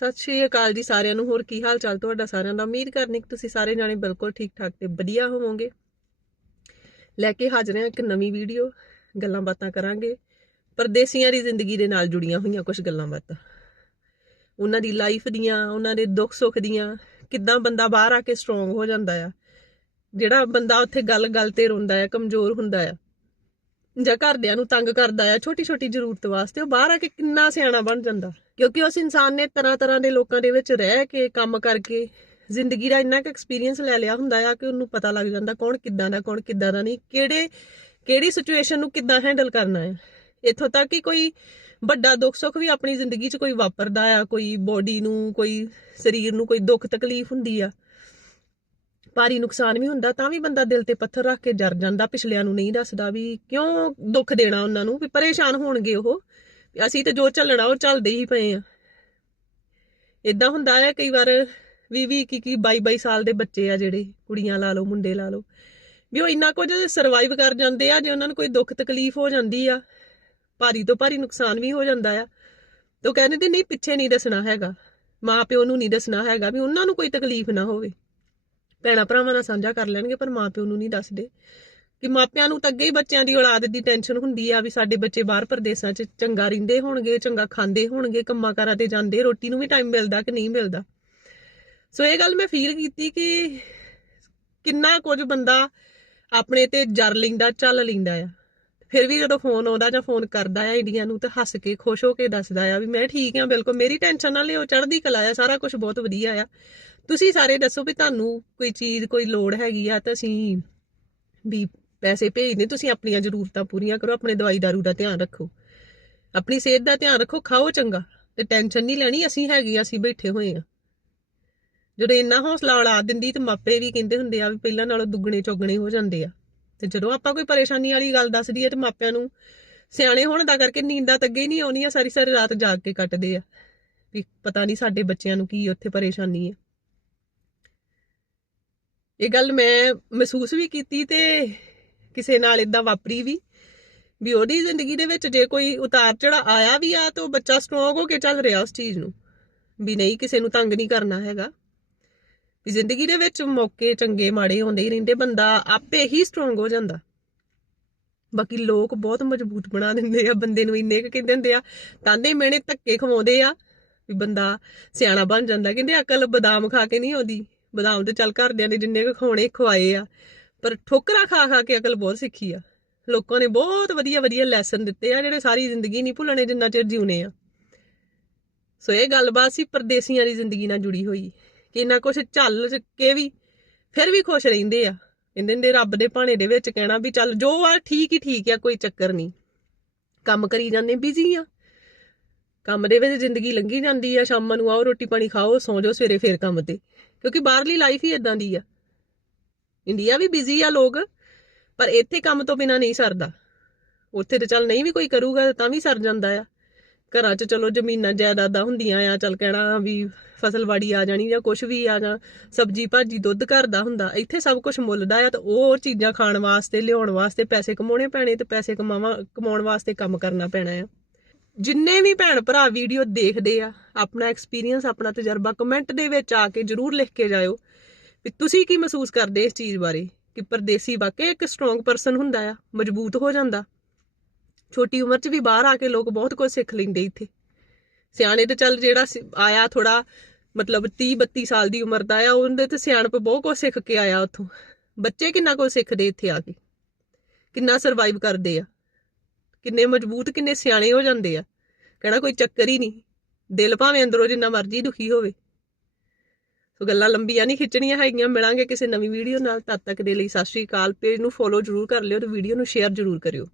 ਸਤਿ ਸ਼੍ਰੀ ਅਕਾਲ ਜੀ ਸਾਰਿਆਂ ਨੂੰ। ਹੋਰ ਕੀ ਹਾਲ ਚਾਲ ਤੁਹਾਡਾ ਸਾਰਿਆਂ ਦਾ? ਉਮੀਦ ਕਰਨੀ ਕਿ ਤੁਸੀਂ ਸਾਰੇ ਜਾਣੇ ਬਿਲਕੁਲ ਠੀਕ ਠਾਕ ਤੇ ਵਧੀਆ ਹੋਵੋਗੇ। ਲੈ ਕੇ ਹਾਜ਼ਰ ਹਾਂ ਇੱਕ ਨਵੀਂ ਵੀਡੀਓ, ਗੱਲਾਂ ਬਾਤਾਂ ਕਰਾਂਗੇ। ਪਰਦੇਸੀਆਂ ਦੀ ਜ਼ਿੰਦਗੀ ਦੇ ਨਾਲ ਜੁੜੀਆਂ ਹੋਈਆਂ ਕੁਝ ਗੱਲਾਂ ਬਾਤਾਂ। ਉਹਨਾਂ ਦੀ ਲਾਈਫ ਦੀਆਂ, ਉਹਨਾਂ ਦੇ ਦੁੱਖ ਸੁੱਖ ਦੀਆਂ, ਕਿੱਦਾਂ ਬੰਦਾ ਬਾਹਰ ਆ ਕੇ ਸਟਰੋਂਗ ਹੋ ਜਾਂਦਾ ਆ। ਜਿਹੜਾ ਬੰਦਾ ਉੱਥੇ ਗੱਲ ਗੱਲ ਤੇ ਰੋਂਦਾ ਆ, ਕਮਜ਼ੋਰ ਹੁੰਦਾ ਆ। ਜਾਂ ਘਰਦਿਆਂ ਨੂੰ ਤੰਗ ਕਰਦਾ ਆ ਛੋਟੀ ਛੋਟੀ ਜ਼ਰੂਰਤ ਵਾਸਤੇ, ਉਹ ਬਾਹਰ ਆ ਕੇ ਕਿੰਨਾ ਸਿਆਣਾ ਬਣ ਜਾਂਦਾ। ਕਿਉਂਕਿ ਉਸ ਇਨਸਾਨ ਨੇ ਤਰ੍ਹਾਂ ਤਰ੍ਹਾਂ ਦੇ ਲੋਕਾਂ ਦੇ ਵਿੱਚ ਰਹਿ ਕੇ, ਕੰਮ ਕਰਕੇ, ਜ਼ਿੰਦਗੀ ਦਾ ਇੰਨਾ ਕੁ ਐਕਸਪੀਰੀਅੰਸ ਲੈ ਲਿਆ ਹੁੰਦਾ ਆ ਕਿ ਉਹਨੂੰ ਪਤਾ ਲੱਗ ਜਾਂਦਾ ਕੌਣ ਕਿੱਦਾਂ ਦਾ, ਕੌਣ ਕਿੱਦਾਂ ਦਾ ਨਹੀਂ, ਕਿਹੜੇ, ਕਿਹੜੀ ਸਿਚੁਏਸ਼ਨ ਨੂੰ ਕਿੱਦਾਂ ਹੈਂਡਲ ਕਰਨਾ ਹੈ ਇੱਥੋਂ ਤੱਕ ਕਿ ਕੋਈ ਵੱਡਾ ਦੁੱਖ ਸੁੱਖ ਵੀ ਆਪਣੀ ਜ਼ਿੰਦਗੀ 'ਚ ਕੋਈ ਵਾਪਰਦਾ ਆ, ਕੋਈ ਬੋਡੀ ਨੂੰ, ਕੋਈ ਸਰੀਰ ਨੂੰ ਕੋਈ ਦੁੱਖ ਤਕਲੀਫ ਹੁੰਦੀ ਆ। ਭਾਰੀ ਨੁਕਸਾਨ ਵੀ ਹੁੰਦਾ, ਤਾਂ ਵੀ ਬੰਦਾ ਦਿਲ ਤੇ ਪੱਥਰ ਰੱਖ ਕੇ ਜਰ ਜਾਂਦਾ, ਪਿਛਲਿਆਂ ਨੂੰ ਨਹੀਂ ਦੱਸਦਾ ਵੀ ਕਿਉਂ ਦੁੱਖ ਦੇਣਾ ਉਹਨਾਂ ਨੂੰ, ਵੀ ਪਰੇਸ਼ਾਨ ਹੋਣਗੇ ਉਹ। ਅਸੀਂ ਤੇ ਜੋ ਚੱਲਣਾ ਉਹ ਚੱਲਦੇ ਹੀ ਪਏ ਆ। ਇਦਾਂ ਹੁੰਦਾ ਹੈ, ਕਈ ਵਾਰ 20 20 ਕੀ ਕੀ 22 22 ਸਾਲ ਦੇ ਬੱਚੇ ਆ ਜਿਹੜੇ, ਕੁੜੀਆਂ ਲਾ ਲਓ, ਮੁੰਡੇ ਲਾ ਲਓ। ਵੀ ਉਹ ਇੰਨਾ ਕੁਝ ਸਰਵਾਈਵ ਕਰ ਜਾਂਦੇ ਆ, ਜੇ ਉਹਨਾਂ ਨੂੰ ਕੋਈ ਦੁੱਖ ਤਕਲੀਫ ਹੋ ਜਾਂਦੀ ਆ, ਭਾਰੀ ਤੋਂ ਭਾਰੀ ਨੁਕਸਾਨ ਵੀ ਹੋ ਜਾਂਦਾ ਆ। ਤੇ ਉਹ ਕਹਿੰਦੇ ਤੇ ਨਹੀਂ, ਪਿੱਛੇ ਨਹੀਂ ਦੱਸਣਾ ਹੈਗਾ। ਮਾਂ ਪਿਓ ਨੂੰ ਨਹੀਂ ਦੱਸਣਾ ਹੈਗਾ ਵੀ ਉਹਨਾਂ ਨੂੰ ਕੋਈ ਤਕਲੀਫ ਨਾ ਹੋਵੇ। ਭੈਣਾ ਭਰਾਵਾਂ ਨਾਲ ਸਾਂਝਾ ਕਰ ਲੈਣਗੇ, ਪਰ ਮਾਪਿਓ ਨੂੰ ਨਹੀਂ ਦੱਸਦੇ। ਕਿ ਮਾਪਿਆਂ ਨੂੰ ਤਾਂ ਅੱਗੇ ਹੀ ਬੱਚਿਆਂ ਦੀ ਔਲਾਦ ਦੀ ਟੈਨਸ਼ਨ ਹੁੰਦੀ ਆ ਵੀ ਸਾਡੇ ਬੱਚੇ ਬਾਹਰ ਪ੍ਰਦੇਸਾਂ 'ਚ ਚੰਗਾ ਰਹਿੰਦੇ ਹੋਣਗੇ, ਚੰਗਾ ਖਾਂਦੇ ਹੋਣਗੇ, ਕੰਮਾਂ ਕਾਰਾਂ ਤੇ ਜਾਂਦੇ, ਰੋਟੀ ਨੂੰ ਵੀ ਟਾਈਮ ਮਿਲਦਾ ਕਿ ਨਹੀਂ ਮਿਲਦਾ। ਸੋ ਇਹ ਗੱਲ ਮੈਂ ਫੀਲ ਕੀਤੀ ਕਿ ਕਿੰਨਾ ਕੁਝ ਬੰਦਾ ਆਪਣੇ ਤੇ ਜਰ ਲੈਂਦਾ, ਚੱਲ ਲੈਂਦਾ ਆ। ਫਿਰ ਵੀ ਜਦੋਂ ਫੋਨ ਆਉਂਦਾ ਜਾਂ ਫੋਨ ਕਰਦਾ ਆ ਇੰਡੀਆ ਨੂੰ ਤਾਂ ਹੱਸ ਕੇ ਖੁਸ਼ ਹੋ ਕੇ ਦੱਸਦਾ ਆ ਵੀ ਮੈਂ ਠੀਕ ਆ ਬਿਲਕੁਲ ਮੇਰੀ ਟੈਨਸ਼ਨ ਨਾ ਲਿਓ ਚੜ੍ਹਦੀ ਕਲਾ ਆ ਸਾਰਾ ਕੁਝ ਬਹੁਤ ਵਧੀਆ ਆ। ਤੁਸੀਂ ਸਾਰੇ ਦੱਸੋ ਵੀ ਤੁਹਾਨੂੰ ਕੋਈ ਚੀਜ਼ ਕੋਈ ਲੋੜ ਹੈਗੀ ਆ ਤਾਂ ਅਸੀਂ ਵੀ ਪੈਸੇ ਭੇਜਦੇ ਤੁਸੀਂ ਆਪਣੀਆਂ ਜ਼ਰੂਰਤਾਂ ਪੂਰੀਆਂ ਕਰੋ ਆਪਣੇ ਦਵਾਈ ਦਾਰੂ ਦਾ ਧਿਆਨ ਰੱਖੋ। ਆਪਣੀ ਸਿਹਤ ਦਾ ਧਿਆਨ ਰੱਖੋ ਖਾਓ ਚੰਗਾ ਤੇ ਟੈਨਸ਼ਨ ਨਹੀਂ ਲੈਣੀ ਅਸੀਂ ਹੈਗੇ ਆ, ਅਸੀਂ ਬੈਠੇ ਹੋਏ ਆ। ਜਦੋਂ ਇੰਨਾ ਹੌਸਲਾ ਉਲਾ ਦਿੰਦੀ ਤੇ ਮਾਪੇ ਵੀ ਕਹਿੰਦੇ ਹੁੰਦੇ ਆ ਵੀ ਪਹਿਲਾਂ ਨਾਲੋਂ ਦੁੱਗਣੇ ਚੌਗਣੇ ਹੋ ਜਾਂਦੇ ਆ। ਤੇ ਜਦੋਂ ਆਪਾਂ ਕੋਈ ਪਰੇਸ਼ਾਨੀ ਵਾਲੀ ਗੱਲ ਦੱਸ ਦਈਏ ਤੇ ਮਾਪਿਆਂ ਨੂੰ, ਸਿਆਣੇ ਹੋਣ ਦਾ ਕਰਕੇ ਨੀਂਦਾਂ ਤਾਂ ਅੱਗੇ ਨਹੀਂ ਆਉਣੀਆਂ ਸਾਰੀ ਸਾਰੀ ਰਾਤ ਜਾਗ ਕੇ ਕੱਟਦੇ ਆ। ਵੀ ਪਤਾ ਨਹੀਂ ਸਾਡੇ ਬੱਚਿਆਂ ਨੂੰ ਕੀ ਉੱਥੇ ਪਰੇਸ਼ਾਨੀ ਹੈ। ਇਹ ਗੱਲ ਮੈਂ ਮਹਿਸੂਸ ਵੀ ਕੀਤੀ ਤੇ ਕਿਸੇ ਨਾਲ ਇਦਾਂ ਵਾਪਰੀ ਵੀ। ਵੀ ਉਹਦੀ ਜ਼ਿੰਦਗੀ ਦੇ ਵਿੱਚ ਜੇ ਕੋਈ ਉਤਾਰ ਚੜਾ ਆਇਆ ਵੀ ਆ ਤਾਂ ਉਹ ਬੱਚਾ ਸਟਰੋਂਗ ਹੋ ਕੇ ਚੱਲ ਰਿਹਾ ਉਸ ਚੀਜ਼ ਨੂੰ। ਵੀ ਨਹੀਂ, ਕਿਸੇ ਨੂੰ ਤੰਗ ਨਹੀਂ ਕਰਨਾ ਹੈਗਾ। ਜ਼ਿੰਦਗੀ ਦੇ ਵਿੱਚ ਮੌਕੇ ਚੰਗੇ ਮਾੜੇ ਹੁੰਦੇ ਹੀ ਰਹਿੰਦੇ, ਬੰਦਾ ਆਪੇ ਹੀ ਸਟਰੋਂਗ ਹੋ ਜਾਂਦਾ। ਬਾਕੀ ਲੋਕ ਬਹੁਤ ਮਜ਼ਬੂਤ ਬਣਾ ਦਿੰਦੇ ਆ, ਬੰਦੇ ਨੂੰ ਇੰਨੇ ਕੁ ਕਹਿੰਦੇ ਹੁੰਦੇ ਆ, ਤਾਂਦੇ ਮੇਣੇ ਧੱਕੇ ਖਵਾਉਂਦੇ ਆ, ਵੀ ਬੰਦਾ ਸਿਆਣਾ ਬਣ ਜਾਂਦਾ। ਕਹਿੰਦੇ ਅਕਲ ਬਦਾਮ ਖਾ ਕੇ ਨਹੀਂ ਆਉਂਦੀ। ਬਦਾਮ ਤੇ ਚੱਲ ਘਰਦਿਆਂ ਨੇ ਜਿੰਨੇ ਕੁ ਖਾਣੇ ਖਵਾਏ ਆ। ਪਰ ਠੋਕਰਾ ਖਾ ਖਾ ਕੇ ਅਕਲ ਬਹੁਤ ਸਿੱਖੀ ਆ। ਲੋਕਾਂ ਨੇ ਬਹੁਤ ਵਧੀਆ ਵਧੀਆ ਲੈਸਨ ਦਿੱਤੇ ਆ, ਜਿਹੜੇ ਸਾਰੀ ਜ਼ਿੰਦਗੀ ਨਹੀਂ ਭੁੱਲਣੇ, ਜਿੰਨਾ ਚਿਰ ਜਿਉਨੇ ਆ। ਸੋ ਇਹ ਗੱਲਬਾਤ ਸੀ, ਪਰਦੇਸੀਆਂ ਦੀ ਜ਼ਿੰਦਗੀ ਨਾਲ ਜੁੜੀ ਹੋਈ। ਕਿੰਨਾ ਕੁਛ ਝੱਲ ਕੇ ਵੀ, ਫਿਰ ਵੀ ਖੁਸ਼ ਰਹਿੰਦੇ ਆ। ਕਹਿੰਦੇ ਨੇ ਰੱਬ ਦੇ ਭਾਣੇ ਦੇ ਵਿੱਚ ਕਹਿਣਾ ਵੀ ਚੱਲ, ਜੋ ਆ ਠੀਕ ਹੀ ਠੀਕ ਆ, ਕੋਈ ਚੱਕਰ ਨਹੀਂ। ਕੰਮ ਕਰੀ ਜਾਂਦੇ ਬਿਜ਼ੀ ਆ। ਕੰਮ ਦੇ ਵਿੱਚ ਜ਼ਿੰਦਗੀ ਲੰਘੀ ਜਾਂਦੀ ਆ, ਸ਼ਾਮਾਂ ਨੂੰ ਆਓ, ਰੋਟੀ ਪਾਣੀ ਖਾਓ, ਸੌਂ ਜਾਓ, ਸਵੇਰੇ ਫੇਰ ਕੰਮ ਤੇ। ਕਿਉਂਕਿ ਬਾਹਰਲੀ ਲਾਈਫ ਹੀ ਇਦਾਂ ਦੀ ਆ। ਇੰਡੀਆ ਵੀ ਬਿਜ਼ੀ ਆ ਲੋਕ, ਪਰ ਇੱਥੇ ਕੰਮ ਤੋਂ ਬਿਨਾ ਨਹੀਂ ਸਰਦਾ। ਉੱਥੇ ਤੇ ਚੱਲ ਨਹੀਂ ਵੀ ਕੋਈ ਕਰੂਗਾ, ਤਾਂ ਵੀ ਸਰ ਜਾਂਦਾ ਆ। ਘਰਾਂ 'ਚ ਚਲੋ ਜ਼ਮੀਨਾਂ ਜਾਇਦਾਦਾਂ ਹੁੰਦੀਆਂ ਆ, ਚੱਲ ਕਹਿਣਾ ਵੀ ਫਸਲ ਫਸਲਵਾੜੀ ਆ ਜਾਣੀ ਜਾਂ ਕੁਝ ਵੀ ਆ ਜਾਂ ਸਬਜੀ ਭਾਜੀ ਦੁੱਧ ਘਰ ਦਾ ਹੁੰਦਾ, ਇੱਥੇ ਸਭ ਕੁਝ ਮੁੱਲ ਦਾ ਆ ਤਾਂ ਉਹ ਚੀਜ਼ਾਂ ਖਾਣ ਵਾਸਤੇ, ਲਿਆਉਣ ਵਾਸਤੇ, ਪੈਸੇ ਕਮਾਉਣੇ ਪੈਣੇ ਤੇ ਪੈਸੇ ਕਮਾਵਾ, ਕਮਾਉਣ ਵਾਸਤੇ ਕੰਮ ਕਰਨਾ ਪੈਣਾ ਆ। ਜਿੰਨੇ ਵੀ ਭੈਣ ਭਰਾ ਵੀਡੀਓ ਦੇਖਦੇ ਆ, ਆਪਣਾ ਐਕਸਪੀਰੀਅੰਸ ਆਪਣਾ ਤਜਰਬਾ ਕਮੈਂਟ ਦੇ ਵਿੱਚ ਆ ਕੇ ਜਰੂਰ ਲਿਖ ਕੇ ਜਾਇਓ ਵੀ ਤੁਸੀਂ ਕੀ ਮਹਿਸੂਸ ਕਰਦੇ ਇਸ ਚੀਜ਼ ਬਾਰੇ, ਕਿ ਪਰਦੇਸੀ ਵਾਕਈ ਇੱਕ ਸਟਰੋਂਗ ਪਰਸਨ ਹੁੰਦਾ ਆ, ਮਜ਼ਬੂਤ ਹੋ ਜਾਂਦਾ। ਛੋਟੀ ਉਮਰ 'ਚ ਵੀ ਬਾਹਰ ਆ ਕੇ ਲੋਕ ਬਹੁਤ ਕੁਝ ਸਿੱਖ ਲੈਂਦੇ ਇੱਥੇ। ਸਿਆਣੇ ਤੇ ਚੱਲ ਜਿਹੜਾ ਸੀ- ਆਇਆ ਥੋੜਾ ਮਤਲਬ 30 32 ਸਾਲ ਦੀ ਉਮਰ ਦਾ ਆ, ਉਹਦੇ ਤੇ ਸਿਆਣਪ ਬਹੁਤ ਕੁਝ ਸਿੱਖ ਕੇ ਆਇਆ ਉੱਥੋਂ। ਬੱਚੇ ਕਿੰਨਾ ਕੁਝ ਸਿੱਖਦੇ ਇੱਥੇ ਆ ਕੇ। ਕਿੰਨਾ ਸਰਵਾਈਵ ਕਰਦੇ ਆ। ਕਿੰਨੇ ਮਜ਼ਬੂਤ, ਕਿੰਨੇ ਸਿਆਣੇ ਹੋ ਜਾਂਦੇ ਆ। ਕਹਿਣਾ ਕੋਈ ਚੱਕਰ ਹੀ ਨਹੀਂ। ਦਿਲ ਭਾਵੇਂ ਅੰਦਰੋਂ ਜਿੰਨਾ ਮਰਜ਼ੀ ਦੁਖੀ ਹੋਵੇ। ਸੋ ਗੱਲਾਂ ਲੰਬੀਆਂ ਨਹੀਂ ਖਿੱਚਣੀਆਂ ਹੈਗੀਆਂ। ਮਿਲਾਂਗੇ ਕਿਸੇ ਨਵੀਂ ਵੀਡੀਓ ਨਾਲ। ਤਦ ਤੱਕ ਦੇ ਲਈ ਸਤਿ ਸ਼੍ਰੀ ਅਕਾਲ। ਪੇਜ ਨੂੰ ਫੋਲੋ ਜਰੂਰ ਕਰ ਲਿਓ ਤੇ ਵੀਡੀਓ ਨੂੰ ਸ਼ੇਅਰ ਜਰੂਰ ਕਰਿਓ।